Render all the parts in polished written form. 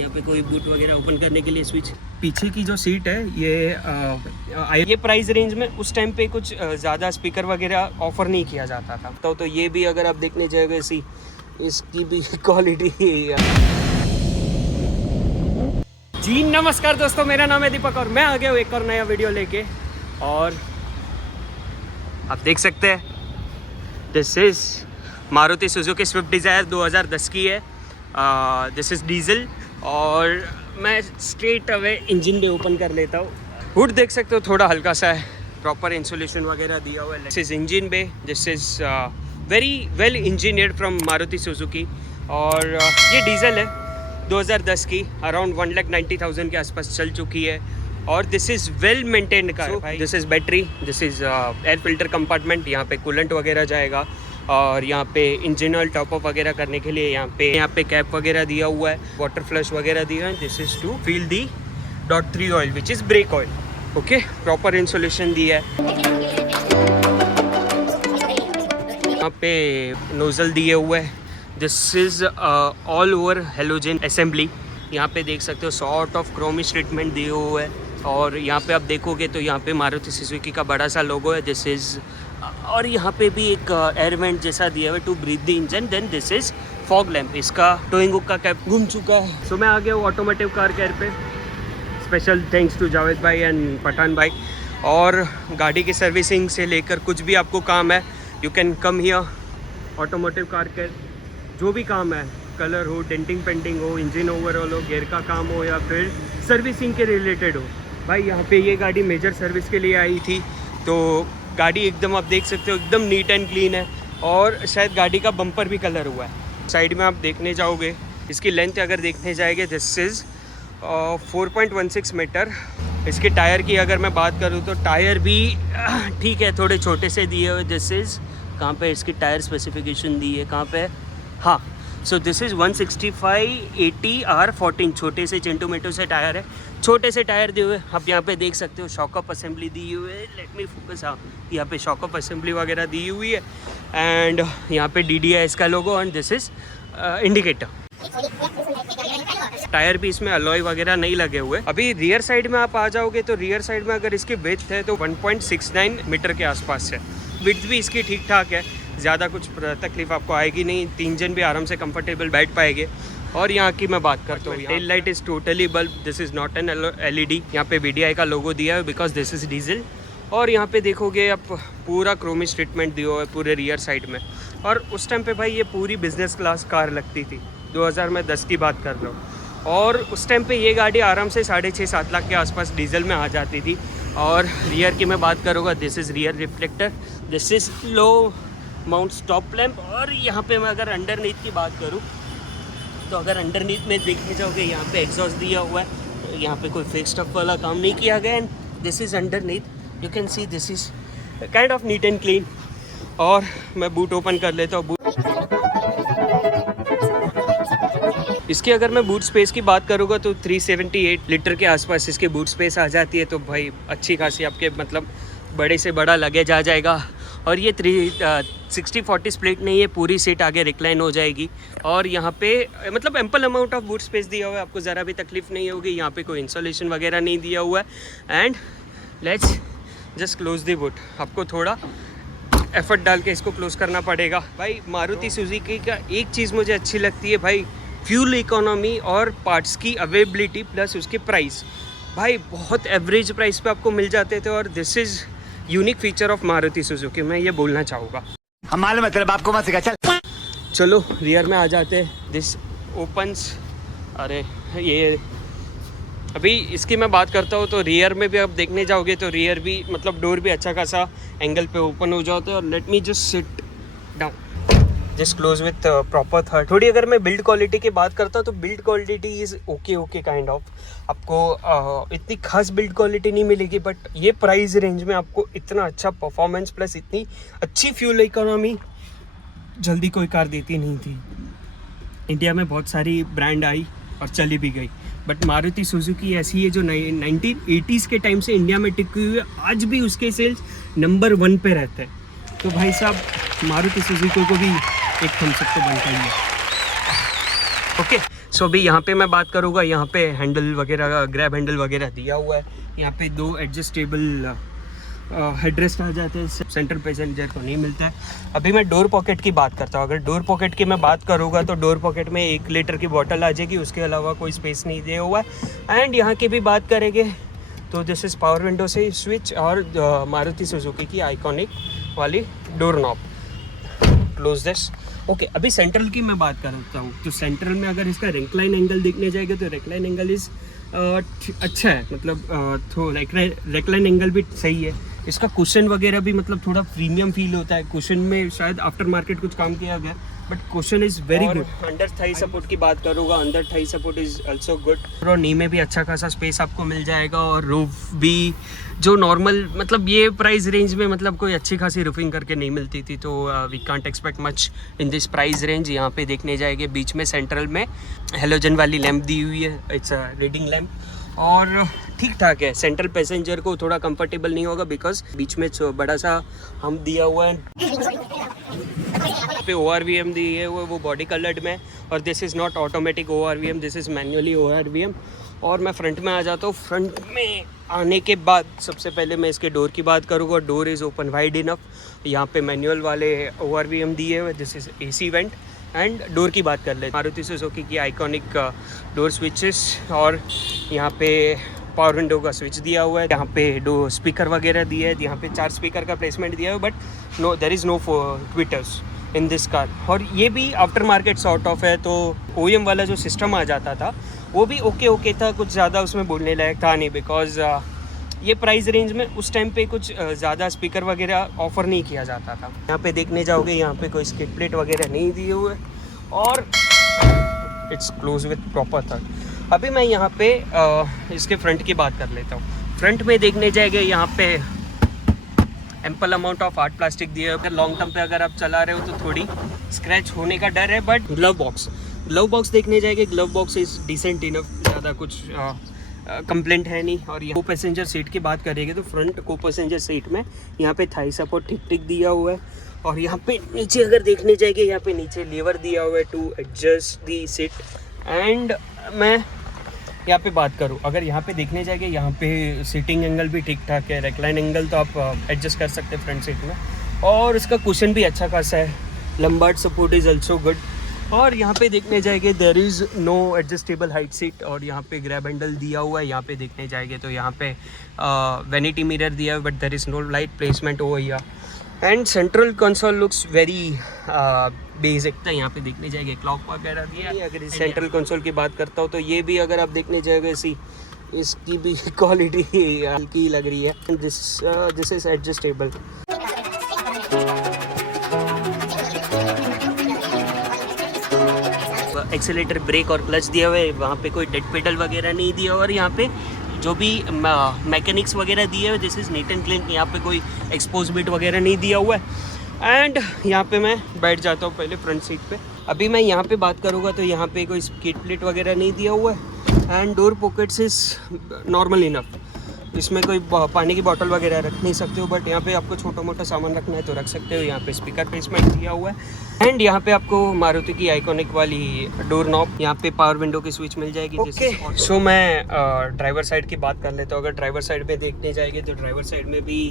यहाँ पे कोई बूट वगैरह ओपन करने के लिए स्विच। पीछे की जो सीट है ये प्राइस रेंज में उस टाइम पे कुछ ज़्यादा स्पीकर वगैरह ऑफर नहीं किया जाता था। तो ये भी अगर आप देखने जाओगे इसकी भी क्वालिटी जी। नमस्कार दोस्तों, मेरा नाम है दीपक और मैं आ गया हूँ एक और नया वीडियो लेके। और आप देख सकते हैं this is Maruti Suzuki Swift Dzire 2010 की है। दिस इज़ डीजल और मैं स्ट्रेट अवे इंजन भी ओपन कर लेता हूँ। हुड देख सकते हो थोड़ा हल्का सा है, प्रॉपर इंसुलेशन वगैरह दिया हुआ है। This is engine bay, this is very well engineered from Maruti Suzuki. और ये डीजल है 2010 की, अराउंड 1,90,000 के आसपास चल चुकी है। और this is well maintained car भाई। This is battery, this is air filter compartment, यहाँ पे कूलेंट वगैरह जाएगा। और यहाँ पे इंजन ऑयल टॉपअप वगैरह करने के लिए यहाँ पे कैप वगैरह दिया हुआ है, वाटर फ्लश वगैरह दिया है। This is to fill the .3 oil which is brake oil. Okay, proper insulation दिया है। यहाँ पे नोजल दिए हुए है। This is all over halogen assembly. यहाँ पे देख सकते हो सॉर्ट ऑफ क्रोमिश ट्रीटमेंट दिए हुए है। और यहाँ पे आप देखोगे तो यहाँ पे मारुति सुजुकी का बड़ा सा लोगो है। दिस इज़ और यहाँ पे भी एक एयर वेंट जैसा दिया हुआ है to breathe the engine. Then this is fog lamp, इसका टोइंग हुक का कैप घूम चुका है। सो मैं आ गया हूँ ऑटोमोटिव कार केयर पे। स्पेशल थैंक्स टू जावेद भाई एंड पठान भाई। और गाड़ी की सर्विसिंग से लेकर कुछ भी आपको काम है, you can come here automotive car care. जो भी काम है, कलर हो, डेंटिंग पेंटिंग हो, इंजन ओवरऑल हो, गियर का काम हो या फिर सर्विसिंग के रिलेटेड हो भाई, यहाँ पे ये गाड़ी मेजर सर्विस के लिए आई थी। तो गाड़ी एकदम आप देख सकते हो एकदम नीट एंड क्लीन है। और शायद गाड़ी का बम्पर भी कलर हुआ है। साइड में आप देखने जाओगे, इसकी लेंथ अगर देखने जाएंगे दिस इज़ 4.16 मीटर। इसके टायर की अगर मैं बात करूँ तो टायर भी ठीक है, थोड़े छोटे से दिए हुए। दिस इज़ कहाँ पे इसकी टायर स्पेसिफिकेशन दी है, कहाँ पे, हाँ। सो दिस इज़ 165/80 R14, छोटे से सेंटीमीटर से टायर है, छोटे से टायर दिए हुए। आप यहाँ पे देख सकते हो शॉकअप असेंबली दी हुई है। Let me focus. हाँ, यहाँ पे शॉकअप असेंबली वगैरह दी हुई है। एंड यहाँ पे DDI का logo and this is indicator. Tyre भी इसमें अलॉय वगैरह नहीं लगे हुए। अभी रियर साइड में आप आ जाओगे तो रियर साइड में अगर इसकी विड्थ है तो 1.69 मीटर के आसपास है। विड्थ भी इसकी ठीक ठाक है, ज़्यादा कुछ तकलीफ आपको आएगी नहीं। 3 जन भी आराम से कंफर्टेबल बैठ पाएंगे। और यहाँ की मैं बात करता हूँ, tail light is totally bulb, this is not an LED। यहाँ पे VDI का लोगो दिया है बिकॉज दिस इज़ डीजल। और यहाँ पे देखोगे आप पूरा क्रोमिश ट्रीटमेंट दिया हुआ है पूरे रियर साइड में। और उस टाइम पे भाई ये पूरी बिजनेस क्लास कार लगती थी, 2010 की बात कर रहा हूँ। और उस टाइम पे ये गाड़ी आराम से 6.5-7 लाख के आसपास डीजल में आ जाती थी। और रियर की मैं बात करूँगा, this is rear reflector, this is low mount stop lamp. और यहाँ पे मैं अगर अंडरनीथ की बात करूँ तो अगर अंडरनीथ में देखने जाओगे यहाँ पे एग्जॉस्ट दिया हुआ है। यहाँ पे कोई फेक स्टफ वाला काम नहीं किया गया। And this is underneath, you can see this is kind of neat and clean. और मैं बूट ओपन कर लेता हूँ। इसकी अगर मैं बूट स्पेस की बात करूँगा तो 378 लीटर के आसपास इसकी बूट स्पेस आ जाती है। तो भाई अच्छी खासी आपके मतलब बड़े से बड़ा लगेज आ जाएगा। और ये 60-40 स्प्लिट नहीं है, पूरी सीट आगे रिक्लाइन हो जाएगी। और यहाँ पे मतलब ample amount of boot space दिया हुआ है, आपको ज़रा भी तकलीफ नहीं होगी। यहाँ पे कोई इंसुलेशन वगैरह नहीं दिया हुआ है। And let's just close the boot. आपको थोड़ा एफर्ट डाल के इसको क्लोज करना पड़ेगा। भाई मारुति सुजुकी का एक चीज़ मुझे अच्छी लगती है भाई, फ्यूल इकोनॉमी और पार्ट्स की अवेलेबिलिटी प्लस उसके प्राइस। भाई बहुत एवरेज प्राइस पे आपको मिल जाते थे। और this is unique feature of Maruti Suzuki, मैं ये बोलना चाहूँगा। हमारे मतलब आपको मत सिखा। चलो रियर में आ जाते हैं। दिस ओपन्स, अरे ये अभी इसकी मैं बात करता हूँ तो रियर में भी आप देखने जाओगे तो रियर भी मतलब डोर भी अच्छा खासा एंगल पे ओपन हो जाता है। और let me just sit down, just close with proper third. थोड़ी अगर मैं बिल्ड क्वालिटी की बात करता हूँ तो build quality is okay kind of. आपको इतनी खास बिल्ड क्वालिटी नहीं मिलेगी, बट ये प्राइस रेंज में आपको इतना अच्छा परफॉर्मेंस प्लस इतनी अच्छी फ्यूल इकोनॉमी जल्दी कोई कार देती नहीं थी। इंडिया में बहुत सारी ब्रांड आई और चली भी गई, बट मारुति सुजुकी ऐसी है जो 1980s के टाइम से इंडिया में टिकी हुई है, आज भी उसके सेल्स नंबर 1 पे रहते हैं। तो भाई साहब मारुति सुजुकी को भी एक थम्स अप तो बनता ही है। ओके, सो अभी यहाँ पे मैं बात करूँगा, यहाँ पे हैंडल वगैरह, ग्रैब हैंडल वगैरह दिया हुआ है। यहाँ पे 2 एडजस्टेबल हेडरेस्ट आ जाते हैं, सेंट्रल पैसेंजर को नहीं मिलता है। अभी मैं डोर पॉकेट की बात करता हूँ। अगर डोर पॉकेट की मैं बात करूँगा तो डोर पॉकेट में 1 लीटर की बॉटल आ जाएगी, उसके अलावा कोई स्पेस नहीं दिया हुआ है। एंड यहाँ की भी बात करेंगे तो दिस इज़ पावर विंडो से स्विच और मारुति सुजुकी की आइकॉनिक वाली door knob. Close this. Okay, अभी सेंट्रल की मैं बात करता हूँ तो सेंट्रल में अगर इसका रेक्लाइन एंगल देखने जाएगा तो रेक्लाइन एंगल इज़ अच्छा है, मतलब तो रेक्लाइन एंगल भी सही है। इसका कुशन वगैरह भी मतलब थोड़ा प्रीमियम फील होता है। कुशन में शायद आफ्टर मार्केट कुछ काम किया गया, but cushion is very good. Under Thai support की बात करूँगा, under Thai support is also good. और नी में भी अच्छा खासा स्पेस आपको मिल जाएगा। और रूफ भी जो नॉर्मल, मतलब ये प्राइस रेंज में मतलब कोई अच्छी खासी रूफिंग करके नहीं मिलती थी, तो we can't expect much in this price range. यहाँ पे देखने जाएंगे बीच में सेंट्रल में हेलोजन वाली लैंप दी हुई है, इट्स अ रीडिंग लैंप और ठीक ठाक है। सेंट्रल पैसेंजर को थोड़ा कंफर्टेबल नहीं होगा बिकॉज बीच में बड़ा सा हम दिया हुआ है। पे ORVM दी है वो बॉडी कलर्ड में, और this is not automatic ORVM, this is manually ORVM। और मैं फ्रंट में आ जाता हूँ। फ्रंट में आने के बाद सबसे पहले मैं इसके डोर की बात करूँगा। Door is open wide enough. यहाँ पे मैनुअल वाले ORVM दिए हुए, this is AC went. And door की बात कर ले, मारुति सुजुकी की आइकॉनिक डोर स्विचेस, और यहाँ पे पावर विंडो का स्विच दिया हुआ है। यहाँ पे 2 स्पीकर वगैरह दिए हैं। यहाँ पे 4 स्पीकर का प्लेसमेंट दिया हुआ है, but no, there is no tweeters in this car. और ये भी आफ्टर मार्केट सॉर्ट ऑफ है, तो OEM वाला जो सिस्टम आ जाता था वो भी ओके था, कुछ ज़्यादा उसमें बोलने लायक था नहीं। बिकॉज ये प्राइस रेंज में उस टाइम पे कुछ ज़्यादा स्पीकर वगैरह ऑफर नहीं किया जाता था। यहाँ पे देखने जाओगे, यहाँ पे कोई स्किड प्लेट वगैरह नहीं दिए हुए, और it's close with proper third. अभी मैं यहाँ पे इसके फ्रंट की बात कर लेता हूँ। फ्रंट में देखने जाएंगे, यहाँ पे ample amount of hard plastic दिए। अगर लॉन्ग टर्म पे अगर आप चला रहे हो तो थोड़ी स्क्रैच होने का डर है। बट ग्लव बॉक्स देखने जाएंगे, glove box is decent enough, ज़्यादा कुछ कंप्लेंट है नहीं। और को पैसेंजर सीट की बात करेंगे तो फ्रंट को पैसेंजर सीट में यहाँ पे थाई सपोर्ट ठीक दिया हुआ है। और यहाँ पे नीचे अगर देखने जाएंगे, यहाँ पे नीचे लीवर दिया हुआ है to adjust the seat. And मैं यहाँ पे बात करूँ, अगर यहाँ पे देखने जाएंगे, यहाँ पे सीटिंग एंगल भी ठीक ठाक है। रेक्लाइन एंगल तो आप एडजस्ट कर सकते हैं फ्रंट सीट में, और इसका कुशन भी अच्छा खासा है। Lumbar support is also good. और यहाँ पे देखने जाएंगे, there is no adjustable height seat, और यहाँ पे ग्रैब हैंडल दिया हुआ है। यहाँ पे देखने जाएंगे तो यहाँ पे वैनिटी मिरर दिया है, but there is no light placement over here. And central console looks very basic था। यहाँ पे देखने जाएंगे क्लॉक वगैरह दिया है। अगर इस सेंट्रल कंसोल की बात करता हूँ तो ये भी अगर आप देखने जाएंगे, इसकी भी क्वालिटी हल्की लग रही है। This is adjustable. Accelerator, brake और क्लच दिया हुआ है। वहाँ पे कोई डेड पेडल वगैरह नहीं दिया। और यहाँ पे जो भी मैकेनिक्स वगैरह दिए हुए, this is neat and clean. यहाँ पे कोई एक्सपोज बिट वगैरह नहीं दिया हुआ है। एंड यहाँ पे मैं बैठ जाता हूँ पहले फ्रंट सीट पे। अभी मैं यहाँ पे बात करूँगा तो यहाँ पे कोई स्किड प्लेट वगैरह नहीं दिया हुआ है। And door pockets is normal enough. इसमें कोई पानी की बोतल वगैरह रख नहीं सकते हो, बट यहाँ पे आपको छोटा मोटा सामान रखना है तो रख सकते हो। यहाँ पे स्पीकर प्लेसमेंट दिया हुआ है। एंड यहाँ पे आपको मारुति की आइकॉनिक वाली डोर नॉब, यहाँ पे पावर विंडो की स्विच मिल जाएगी। ओके, सो मैं ड्राइवर साइड की बात कर लेता हूँ। अगर ड्राइवर साइड में देखने जाएंगे तो ड्राइवर साइड में भी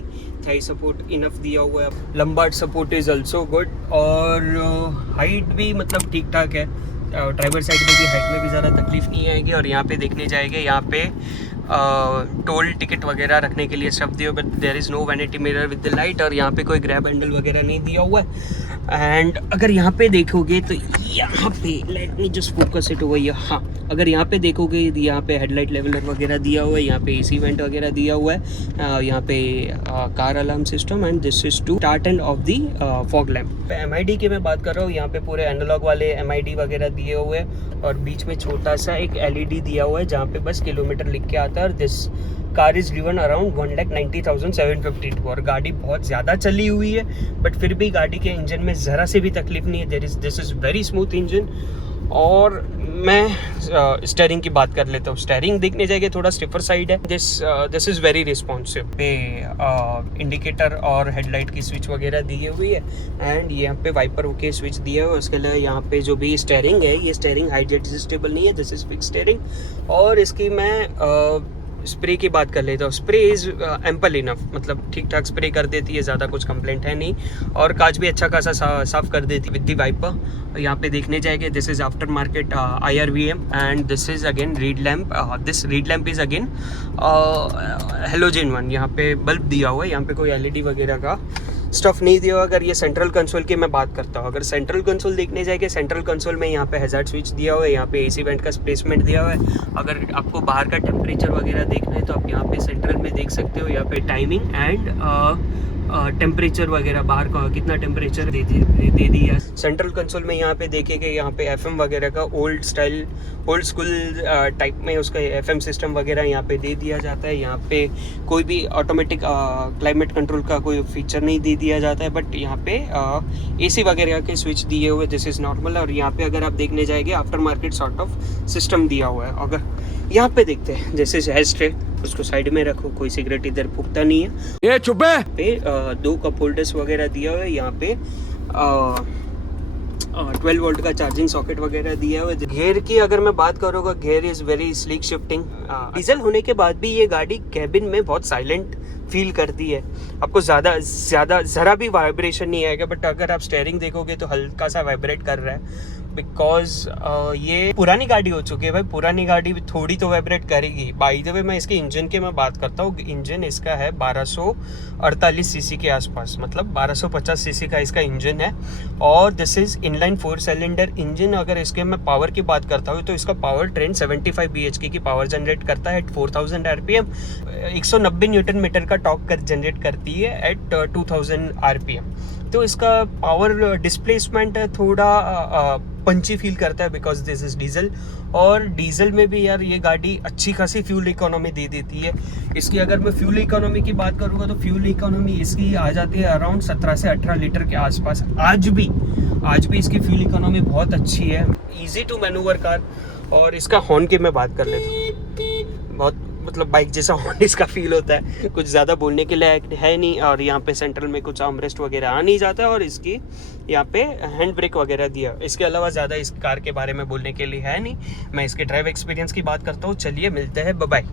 थाई सपोर्ट इनफ दिया हुआ है। Lumbar support is also good, और हाइट भी मतलब ठीक ठाक है। ड्राइवर साइड में भी हाइट में भी ज़्यादा तकलीफ नहीं आएगी। और यहाँ पे देखने जाएंगे, यहाँ पे टोल टिकट वगैरह रखने के लिए सब दिए, but there is no vanity mirror with the light. और यहाँ पे कोई ग्रैब हैंडल वगैरह नहीं दिया हुआ है। एंड अगर यहाँ पे देखोगे तो यहाँ पे let me just focus it over here. हाँ, अगर यहाँ पे देखोगे, यहाँ पे हेडलाइट लेवलर वगैरह दिया हुआ है। यहाँ पे AC वेंट वगैरह दिया हुआ है। यहाँ पे car alarm system, and this is to start and off the fog lamp. MID की मैं बात कर रहा हूँ, यहाँ पे पूरे एनालॉग वाले MID वगैरह दिए हुए हैं। और बीच में छोटा सा एक LED दिया हुआ है जहाँ पे बस किलोमीटर लिख के आता है। और this car is driven around 1,90,752। और गाड़ी बहुत ज़्यादा चली हुई है, बट फिर भी गाड़ी के इंजन में ज़रा से भी तकलीफ नहीं है। This is very smooth engine. और मैं स्टेयरिंग की बात कर लेता हूँ। स्टेयरिंग देखने जाएंगे थोड़ा स्टिफर साइड है। This is very responsive. पे इंडिकेटर और हेडलाइट की स्विच वगैरह दी हुई है एंड यहाँ पे वाइपर के स्विच दिया हुआ है। उसके अलावा यहाँ पे जो भी स्टेयरिंग है, ये स्टेयरिंग हाइट एडजस्टेबल नहीं है, दिस इज फिक्स स्टेयरिंग। और इसकी मैं स्प्रे की बात कर लेता हूँ। स्प्रे इज़ एम्पल इनफ, मतलब ठीक ठाक स्प्रे कर देती है, ज़्यादा कुछ कंप्लेंट है नहीं। और कांच भी अच्छा खासा साफ कर देती है विद दी वाइपर। यहाँ पे देखने जाएंगे, this is after market IRVM and this is again read lamp. This read lamp is again halogen one. यहाँ पे बल्ब दिया हुआ है, यहाँ पे कोई LED वगैरह का स्टफ नहीं दिया हुआ। अगर ये सेंट्रल कंसोल की मैं बात करता हूँ, अगर सेंट्रल कंसोल देखने जाएंगे, सेंट्रल कंसोल में यहाँ पे हैजार्ड स्विच दिया हुआ है, यहाँ पे AC वेंट का प्लेसमेंट दिया हुआ है। अगर आपको बाहर का टेम्परेचर वगैरह देखना है तो आप यहाँ पे सेंट्रल में देख सकते हो, यहाँ पे टाइमिंग एंड टेम्परेचर वगैरह, बाहर का कितना टेम्परेचर दे दिया। सेंट्रल कंसोल में यहाँ पे देखेंगे, यहाँ पे FM वगैरह का ओल्ड स्कूल टाइप में उसका FM सिस्टम वगैरह यहाँ पे दे दिया जाता है। यहाँ पे कोई भी ऑटोमेटिक क्लाइमेट कंट्रोल का कोई फीचर नहीं दे दिया जाता है, बट यहाँ पे AC वगैरह के स्विच दिए हुए, दिस इज़ नॉर्मल। और यहाँ पे अगर आप देखने जाएंगे, after market sort of system दिया हुआ है। अगर यहाँ पे देखते हैं, जैसे हैश ट्रे, उसको साइड में रखो, कोई सिगरेट इधर फूकता नहीं है। ये चुप है। पे 2 कप होल्डर्स वगैरह दिया हुआ है। यहाँ पे 12 वोल्ट का चार्जिंग सॉकेट वगैरह दिया हुआ है। गियर की अगर मैं बात करूँगा, gear is very sleek shifting. Diesel होने के बाद भी ये गाड़ी कैबिन में बहुत साइलेंट फील करती है, आपको ज़्यादा ज़रा भी वाइब्रेशन नहीं आएगा। बट अगर आप स्टेयरिंग देखोगे तो हल्का सा वाइब्रेट कर रहा है, बिकॉज ये पुरानी गाड़ी हो चुकी है भाई। पुरानी गाड़ी भी थोड़ी तो वाइब्रेट करेगी। बाय द वे, मैं इसके इंजन की मैं बात करता हूँ। इंजन इसका है 1248 सीसी के आसपास, मतलब 1250 सीसी का इसका इंजन है। और this is inline 4 cylinder engine. अगर इसके मैं पावर की बात करता हूँ तो इसका पावर ट्रेन 75 BHP की पावर जनरेट करता है एट 4000 RPM। 190 न्यूटन मीटर का टॉर्क जनरेट करती है एट 2000 RPM। तो इसका पावर डिस्प्लेसमेंट थोड़ा पंची फील करता है, बिकॉज दिस इज डीजल। और डीजल में भी यार ये गाड़ी अच्छी खासी फ्यूल इकोनॉमी दे देती है। इसकी अगर मैं फ्यूल इकोनॉमी की बात करूँगा तो फ्यूल इकोनॉमी इसकी आ जाती है अराउंड 17 से 18 लीटर के आसपास। आज भी इसकी फ्यूल इकोनॉमी बहुत अच्छी है, ईजी टू मैनूवर कार। और इसका हॉर्न की मैं बात कर लेता हूँ, बहुत मतलब बाइक जैसा हॉर्न इसका फील होता है, कुछ ज़्यादा बोलने के लिए है नहीं। और यहाँ पे सेंट्रल में कुछ आर्मरेस्ट वगैरह आ नहीं जाता है, और इसकी यहाँ पे हैंड ब्रेक वगैरह दिया। इसके अलावा ज़्यादा इस कार के बारे में बोलने के लिए है नहीं। मैं इसके ड्राइव एक्सपीरियंस की बात करता हूँ। चलिए मिलते हैं, बाय बाय।